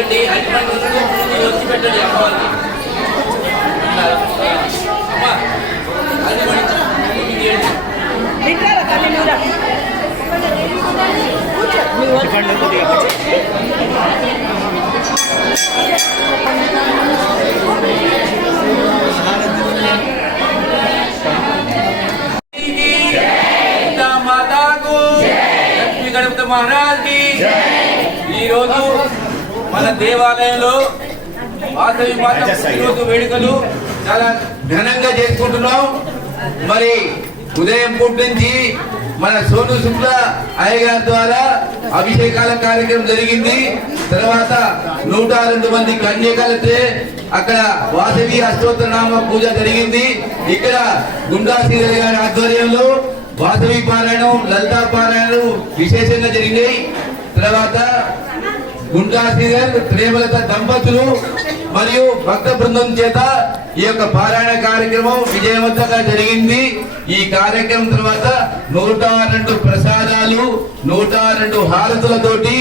పెట్టండి. 5 మంది వచ్చి పెట్టండి అమ్మవారికి. అమ్మా అది గణపతి మహారాజ్ కి. ఈరోజు మన దేవాలయంలో వాసవి మాత పుట్టినరోజు వేడుకలు చాలా ఘనంగా చేసుకుంటున్నాం. మరి ఉదయం పూట నుంచి మన సోను శుక్ల అయ్యగారి ద్వారా అభిషేకాల కార్యక్రమం జరిగింది. తర్వాత 102 మంది కన్యకలతో అక్కడ వాసవి అష్టోత్తరనామ పూజ జరిగింది. ఇక్కడ గుండా శ్రీధర్ గారి ఆధ్వర్యంలో వాసవి పారాయణం, లలితా పారాయణం విశేషంగా జరిగినాయి. తర్వాత గుండా శ్రీధర్, ప్రేమలత దంపతులు మరియు భక్త బృందం చేత ఈ యొక్క పారాయణ కార్యక్రమం విజయవంతంగా జరిగింది. ఈ కార్యక్రమం తర్వాత 102 ప్రసాదాలు, 102 హారతులతోటి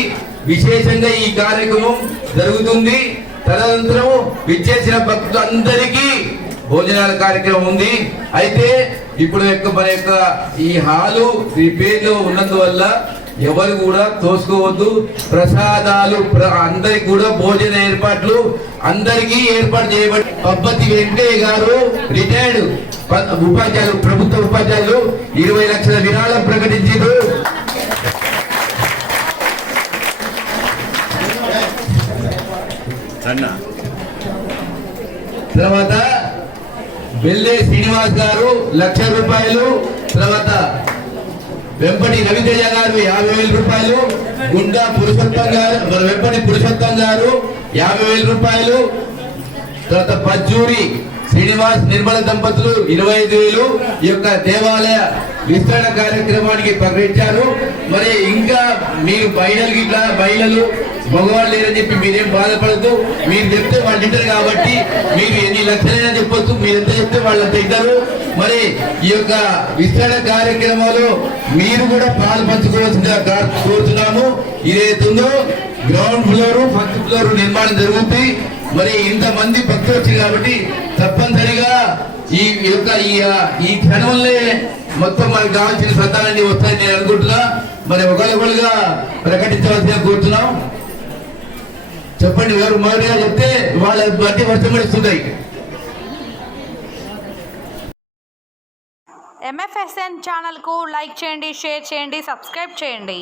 విశేషంగా ఈ కార్యక్రమం జరుగుతుంది. తదనంతరం విచ్చేసిన భక్తులందరికీ భోజనాల కార్యక్రమం ఉంది. అయితే ఇప్పుడు మన యొక్క ఈ హాలు రిపేర్లో ఉన్నందువల్ల ఎవరు కూడా తోసుకోవద్దు. ప్రసాదాలు అందరికి కూడా భోజన ఏర్పాట్లు అందరికీ ఏర్పాటు చేయబడి పబ్బతి వెంకయ్య గారు రిటైర్డ్ ఉపాధ్యాయులు, ప్రభుత్వ ఉపాధ్యాయులు 20 లక్షల విరాళం ప్రకటించారు. తర్వాత బెల్లే శ్రీనివాస్ గారు 1,00,000 రూపాయలు. తర్వాత వెంపటి రవితేజ గారు 50,000 రూపాయలు. గుండా పురుషోత్తం గారు, వెంపటి పురుషోత్తం గారు 50,000 రూపాయలు. తర్వాత పజ్జూరి శ్రీనివాస్ నిర్మల దంపతులు 25,000 ఈ యొక్క దేవాలయ విస్తరణ కార్యక్రమానికి ప్రకటించారు. మరి ఇంకా మీరు మహిళలు మగవాళ్ళు లేరని చెప్పి మీరేం బాధపడద్దు. మీరు చెప్తే వాళ్ళు తింటారు కాబట్టి మీరు ఎన్ని లక్షలైనా చెప్పొచ్చు. మీరు ఎంత చెప్తే వాళ్ళంత ఇద్దరు. మరి ఈ యొక్క విస్తరణ కార్యక్రమంలో మీరు కూడా పాలు పంచుకోవాల్సిందిగా కోరుతున్నాము. ఇదేతుందో గ్రౌండ్ ఫ్లోర్, ఫస్ట్ ఫ్లోర్ నిర్మాణం జరుగుతుంది. మరి ఇంతమంది భక్తులు వచ్చింది కాబట్టి తప్పనిసరిగా ఈ క్షణంలో మొత్తం మనకు కావాల్సిన సంతానాన్ని వస్తాయని నేను అనుకుంటున్నా. మరి ఒకరిగా ప్రకటించవలసిగా కోరుతున్నాం. చెప్పండి, ఎవరు మొదటిగా చెప్తే వాళ్ళ బట్టి వర్షం పడిస్తుంటాయి. MFSN ఛానల్కు లైక్ చేయండి, షేర్ చేయండి, సబ్స్క్రైబ్ చేయండి.